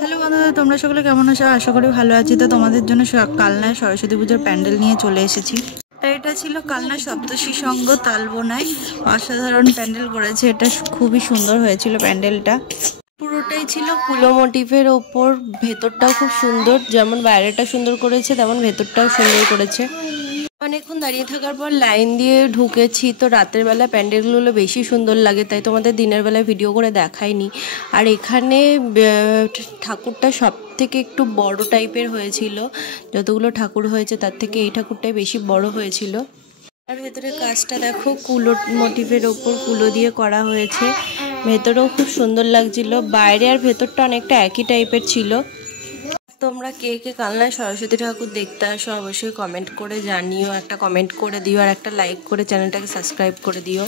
Hello বন্ধুরা, তোমরা সকলে কেমন আছো? আশা করি ভালো আছি। তো তোমাদের জন্য কালনায় সরস্বতী পুজোর প্যান্ডেল নিয়ে চলে এসেছি। এটা ছিল কালনা সপ্তর্ষি সংঘ তালবোনায়। অসাধারণ প্যান্ডেল করেছে, এটা খুবই সুন্দর হয়েছিল প্যান্ডেলটা। পুরোটাই ছিল কুলো মোটিভের ওপর। ভেতরটাও খুব সুন্দর, যেমন বাইরেটা সুন্দর করেছে তেমন ভেতরটাও সুন্দর করেছে। অনেকক্ষণ দাঁড়িয়ে থাকার পর লাইন দিয়ে ঢুকেছি। তো রাতের বেলা প্যান্ডেলগুলো বেশি সুন্দর লাগে, তাই তোমাদের দিনের বেলায় ভিডিও করে দেখাইনি। আর এখানে ঠাকুরটা সব থেকে একটু বড় টাইপের হয়েছিল। যতগুলো ঠাকুর হয়েছে তার থেকে এই ঠাকুরটাই বেশি বড় হয়েছিল। আর ভেতরের কাজটা দেখো, কুলো মোটিভের ওপর কুলো দিয়ে করা হয়েছে। ভেতরেও খুব সুন্দর লাগছিল। বাইরে আর ভেতরটা অনেকটা একই টাইপের ছিল। তোমরা কে কে কালনায় সরস্বতী ঠাকুর দেখতে আসো অবশ্যই কমেন্ট করে জানিও। একটা কমেন্ট করে দিও আর একটা লাইক করে চ্যানেলটাকে সাবস্ক্রাইব করে দিও।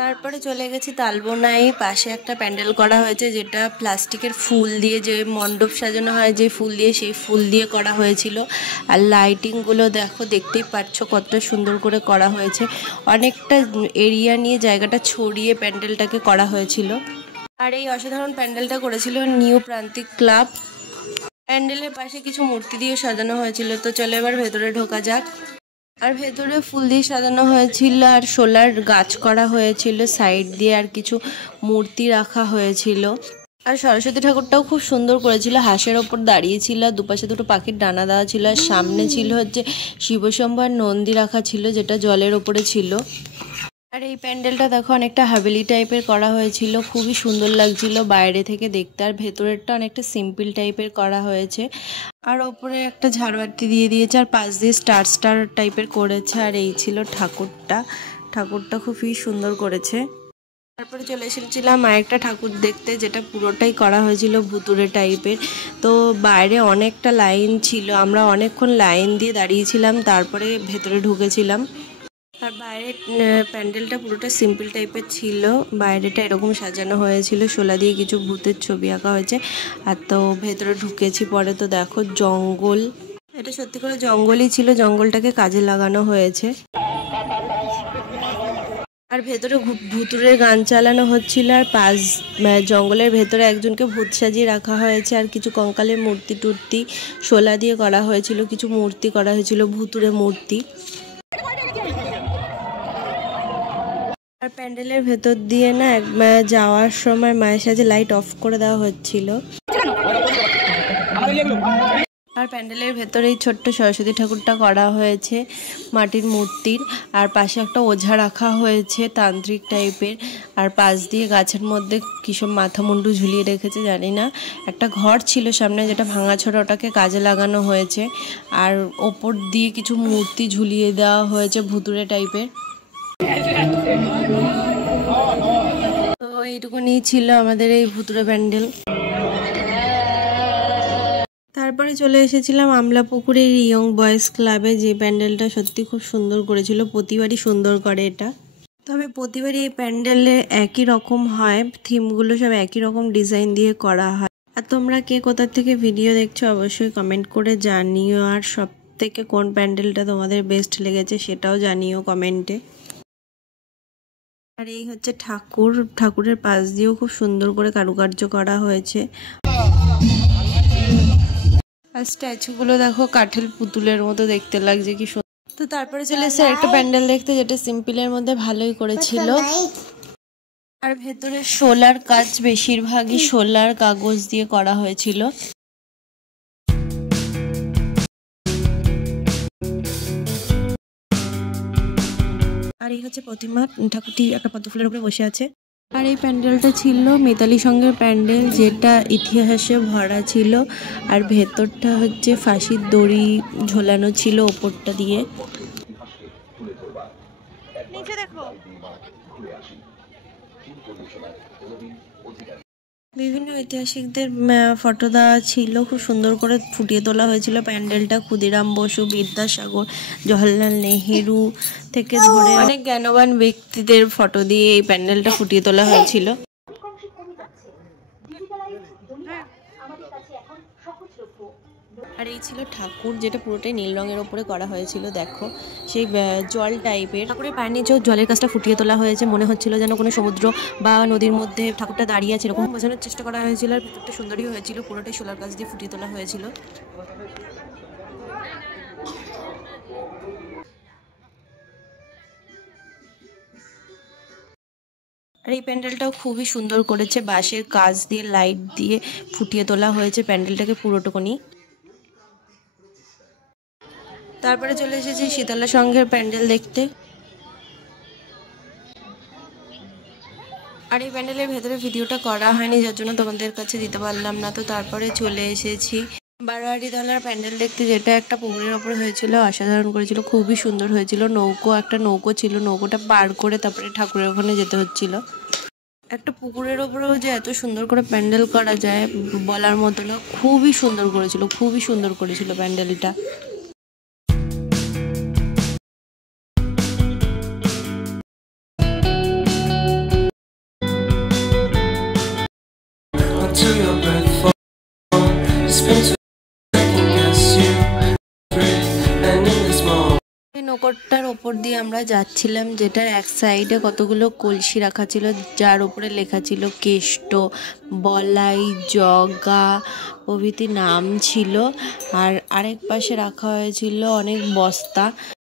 তারপরে চলে গেছি তালবোনায়। পাশে একটা প্যান্ডেল করা হয়েছে, যেটা প্লাস্টিকের ফুল দিয়ে, যে মণ্ডপ সাজানো হয় যে ফুল দিয়ে, সেই ফুল দিয়ে করা হয়েছিল। আর লাইটিংগুলো দেখো, দেখতেই পাচ্ছ কতটা সুন্দর করে করা হয়েছে। অনেকটা এরিয়া নিয়ে জায়গাটা ছড়িয়ে প্যান্ডেলটাকে করা হয়েছিল। আর এই অসাধারণ প্যান্ডেলটা করেছিল নিউ প্রান্তিক ক্লাব। প্যান্ডেলের পাশে কিছু মূর্তি দিয়ে সাজানো হয়েছিল। তো চলো এবার ভেতরে ঢোকা যাক। আর ভেতরে ফুল দিয়ে সাজানো হয়েছিল আর সোলার গাছ করা হয়েছিল সাইড দিয়ে, আর কিছু মূর্তি রাখা হয়েছিল। আর সরস্বতী ঠাকুরটাও খুব সুন্দর করেছিল। হাঁসের ওপর দাঁড়িয়েছিল, দুপাশে দুটো পাখির ডানা দেওয়া ছিল। আর সামনে ছিল হচ্ছে শিবশম্ভু আর নন্দী রাখা ছিল, যেটা জলের ওপরে ছিল। আর এই প্যান্ডেলটা দেখো অনেকটা হাভেলি টাইপের করা হয়েছিল, খুবই সুন্দর লাগছিল বাইরে থেকে দেখতে। আর ভেতরেরটা অনেকটা সিম্পল টাইপের করা হয়েছে। আর ওপরে একটা ঝাড়বাতি দিয়ে দিয়েছে, আর পাশ দিয়ে স্টার স্টার টাইপের করেছে। আর এই ছিল ঠাকুরটা খুবই সুন্দর করেছে। তারপরে চলে এসেছিলাম আরেকটা ঠাকুর দেখতে, যেটা পুরোটাই করা হয়েছিল ভুতুরে টাইপের। তো বাইরে অনেকটা লাইন ছিল, আমরা অনেকক্ষণ লাইন দিয়ে দাঁড়িয়েছিলাম, তারপরে ভেতরে ঢুকেছিলাম। আর বাইরে প্যান্ডেলটা পুরোটা সিম্পল টাইপের ছিল। বাইরেটা এরকম সাজানো হয়েছিল, শোলা দিয়ে কিছু ভূতের ছবি আঁকা হয়েছে। আর তো ভেতরে ঢুকেছি পরে, তো দেখো জঙ্গল, এটা সত্যি করে জঙ্গলই ছিল, জঙ্গলটাকে কাজে লাগানো হয়েছে। আর ভেতরে ভুতুরের গান চালানো হচ্ছিল। আর জঙ্গলের ভেতরে একজনকে ভূত সাজিয়ে রাখা হয়েছে। আর কিছু কঙ্কালের মূর্তি টুর্তি শোলা দিয়ে করা হয়েছিল, কিছু মূর্তি করা হয়েছিল, ভুতুরে মূর্তি। আর প্যান্ডেলের ভেতর দিয়ে না যাওয়ার সময় মায়ের সাথে লাইট অফ করে দেওয়া হচ্ছিল। আর প্যান্ডেলের ভেতরেই ছোট্ট সরস্বতী ঠাকুরটা করা হয়েছে মাটির মূর্তির। আর পাশে একটা ওঝা রাখা হয়েছে তান্ত্রিক টাইপের। আর পাশ দিয়ে গাছের মধ্যে কিসব মাথা মুন্ডু ঝুলিয়ে রেখেছে জানি না। একটা ঘর ছিল সামনে, যেটা ভাঙাছোড়া, ওটাকে কাজে লাগানো হয়েছে। আর ওপর দিয়ে কিছু মূর্তি ঝুলিয়ে দেওয়া হয়েছে ভুতুরে টাইপের। তো এইটুকুনি ছিল আমাদের এই ভুতুরে প্যান্ডেল। তারপরে চলে এসেছিলাম আমলাপুকুরের ইয়ং বয়েজ ক্লাবে, যে প্যান্ডেলটা সত্যি খুব সুন্দর করেছিল। প্রতিবারই সুন্দর করে এটা, তবে প্রতিবারই এই প্যান্ডেলে একই রকম হয়, থিমগুলো সব একই রকম ডিজাইন দিয়ে করা হয়। আর তোমরা কে কোথা থেকে ভিডিও দেখছো অবশ্যই কমেন্ট করে জানিও। আর সব থেকে কোন প্যান্ডেলটা তোমাদের বেস্ট লেগেছে সেটাও জানিও কমেন্টে। আর এই হচ্ছে ঠাকুরের পাশ দিয়েও খুব সুন্দর করে কারুকার্য করা হয়েছে। আর স্ট্যাচুগুলো দেখো কাঠের পুতুলের মতো দেখতে লাগছে, কি সুন্দর। তো তারপরে চলে এসে একটা প্যান্ডেল দেখতে, যেটা সিম্পলের মধ্যে ভালোই করেছিল। আর ভেতরে শোলার কাজ, বেশিরভাগই শোলার কাগজ দিয়ে করা হয়েছিল। আর এই হচ্ছে প্রতিমা, ঠাকুরটি একটা পদ্ম ফুলের উপরে বসে আছে। আর এই প্যান্ডেলটা ছিল মিতালি সঙ্গের প্যান্ডেল, যেটা ইতিহাসে ভরা ছিল। আর ভেতরটা হচ্ছে ফাঁসির দড়ি ঝোলানো ছিল ওপরটা দিয়ে। নিচে দেখো, বিভিন্ন ঐতিহাসিকদের ফটো দেওয়া ছিল, খুব সুন্দর করে ফুটিয়ে তোলা হয়েছিল প্যান্ডেলটা। ক্ষুদিরাম বসু, বিদ্যাসাগর, জওহরলাল নেহেরু থেকে ধরে অনেক জ্ঞানবান ব্যক্তিদের ফটো দিয়ে এই প্যান্ডেলটা ফুটিয়ে তোলা হয়েছিল। আর এই ছিল ঠাকুর, যেটা পুরোটাই নীল রঙের ওপরে করা হয়েছিল। দেখো সেই জল টাইপের ঠাকুরের পায়ের নিচেও জলের কাজটা ফুটিয়ে তোলা হয়েছে, মনে হচ্ছিল যেন কোনো সমুদ্র বা নদীর মধ্যে ঠাকুরটা দাঁড়িয়ে আছে, এরকম বোঝানোর চেষ্টা করা হয়েছিল। আর ভেতরটা সুন্দরই হয়েছিল, পুরোটাই সোলার কাজ দিয়ে ফুটিয়ে তোলা হয়েছিল। আর এই প্যান্ডেলটাও খুবই সুন্দর করেছে, বাঁশের কাজ দিয়ে লাইট দিয়ে ফুটিয়ে তোলা হয়েছে প্যান্ডেলটাকে পুরোটুকুনি। তারপরে চলে এসেছি শীতলা সংঘের প্যান্ডেল দেখতে। আর এই প্যান্ডেলের ভেতরে ভিডিওটা করা হয়নি, যার জন্য তোমাদের কাছে দিতে পারলাম না। তো তারপরে চলে এসেছি বারোয়ারিতলার প্যান্ডেল দেখতে, যেটা একটা পুকুরের ওপরে হয়েছিল, অসাধারণ করেছিল, খুবই সুন্দর হয়েছিল। একটা নৌকো ছিল, নৌকোটা পার করে তারপরে ঠাকুরের ওখানে যেতে হচ্ছিল। একটা পুকুরের ওপরেও যে এত সুন্দর করে প্যান্ডেল করা যায় বলার মতো না, খুবই সুন্দর করেছিল, খুবই সুন্দর করেছিল প্যান্ডেলটা। নৌকোটার ওপর দিয়ে আমরা যাচ্ছিলাম, যেটার এক সাইডে কতগুলো কলসি রাখা ছিল, যার উপরে লেখা ছিল কেষ্ট, বলাই, জগা প্রভৃতি নাম ছিল। আর আরেক পাশে রাখা হয়েছিল অনেক বস্তা।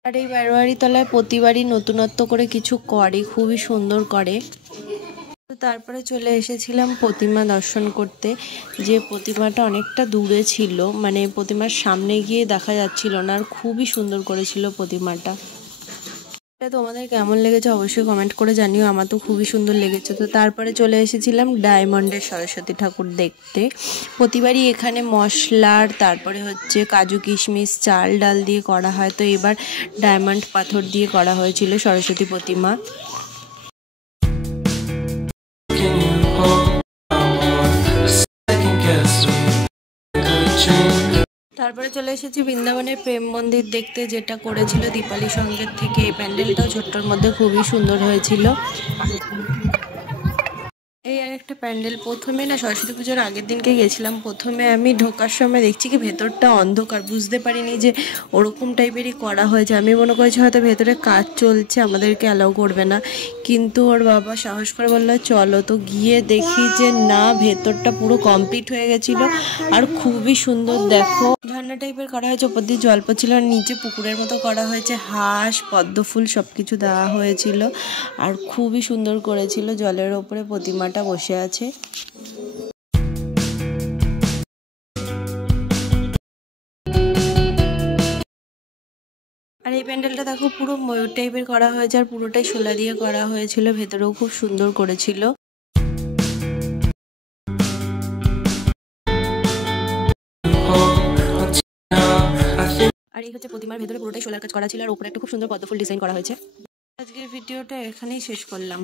আর এই বারোয়ারি তলায় প্রতিবারই নতুনত্ব করে কিছু করে, খুবই সুন্দর করে। তো তারপরে চলে এসেছিলাম প্রতিমা দর্শন করতে, যে প্রতিমাটা অনেকটা দূরে ছিল, মানে প্রতিমার সামনে গিয়ে দেখা যাচ্ছিল না। আর খুবই সুন্দর করেছিল প্রতিমাটা। তোমাদের কেমন লেগেছে অবশ্যই কমেন্ট করে জানিও, আমার তো খুবই সুন্দর লেগেছে। তো তারপরে চলে এসেছিলাম ডায়মন্ডের সরস্বতী ঠাকুর দেখতে। প্রতিবারই এখানে মশলার তারপরে হচ্ছে কাজু কিশমিশ চাল ডাল দিয়ে করা হয়, তো এবার ডায়মন্ড পাথর দিয়ে করা হয়েছিল সরস্বতী প্রতিমা। তারপরে চলে এসেছি বৃন্দাবনের প্রেম মন্দির দেখতে, যেটা করেছিল দীপালি সংঘের থেকে। এই প্যান্ডেলটাও ছোট্টর মধ্যে খুবই সুন্দর হয়েছিল। এই আর একটা প্যান্ডেল, প্রথমে না সরস্বতী পুজোর আগের দিনকে গেছিলাম, প্রথমে আমি ঢোকার সময় দেখছি কি ভেতরটা অন্ধকার, বুঝতে পারিনি যে ওরকম টাইপেরই করা হয়েছে। আমি মনে করেছি হয়তো ভেতরে কাজ চলছে, আমাদেরকে অ্যালাউ করবে না, কিন্তু ওর বাবা সাহস করে বললো চলো। তো গিয়ে দেখি যে না, ভেতরটা পুরো কমপ্লিট হয়ে গেছিলো। আর খুবই সুন্দর, দেখো ঝর্ণা টাইপের করা হয়েছে, ওপর দিয়ে জল পড়ছিল, আর নিচে পুকুরের মতো করা হয়েছে, হাঁস পদ্ম ফুল সব কিছু দেওয়া হয়েছিল। আর খুবই সুন্দর করেছিল, জলের ওপরে প্রতিমাটা বসে আছে। আর এই প্যান্ডেলটা দেখো পুরো ময়ূর টাইপের করা হয়েছে, আর পুরোটাই শোলা দিয়ে করা হয়েছিল, ভেতরেও খুব সুন্দর করেছিল। আর এই হচ্ছে প্রতিমার ভেতরে পুরোটাই শোলার কাজ করা ছিল, আর উপরে একটা খুব সুন্দর পদ্ম ফুল ডিজাইন করা হয়েছে। আজকের ভিডিওটা এখানেই শেষ করলাম।